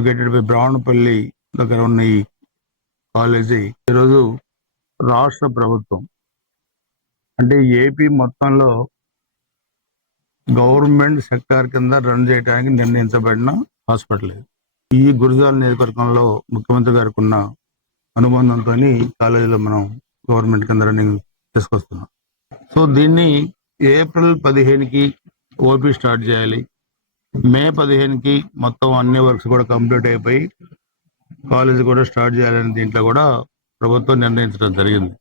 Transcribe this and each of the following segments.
Located by Brahmanapalli దగ్గర ఉన్న ఈ కాలేజీ ఈరోజు రాష్ట్ర ప్రభుత్వం అంటే ఏపీ మొత్తంలో గవర్నమెంట్ సెక్టార్ కింద రన్ చేయడానికి నిర్ణయించబడిన హాస్పిటల్ ఇది. ఈ గురజాల నియోజకవర్గంలో ముఖ్యమంత్రి గారికి ఉన్న అనుబంధంతో కాలేజీలో మనం గవర్నమెంట్ కింద రన్నింగ్ తీసుకొస్తున్నాం. సో దీన్ని ఏప్రిల్ 15కి ఓపీ స్టార్ట్ చేయాలి. మే 15కి మొత్తం అన్ని వర్క్స్ కూడా కంప్లీట్ అయిపోయి కాలేజీ కూడా స్టార్ట్ చేయాలని దీంట్లో కూడా ప్రభుత్వం నిర్ణయించడం జరిగింది.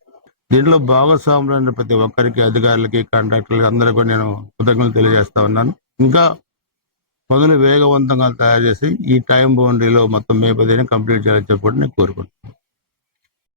దీంట్లో భాగస్వాములైన ప్రతి ఒక్కరికి, అధికారులకి, కాంట్రాక్టర్లకి అందరికీ కూడా నేను కృతజ్ఞతలు తెలియజేస్తా ఉన్నాను. ఇంకా పనులు వేగవంతంగా తయారు చేసి ఈ టైం బౌండరీలో మొత్తం మే 15 కంప్లీట్ చేయాలని చెప్పి నేను కోరుకుంటున్నాను.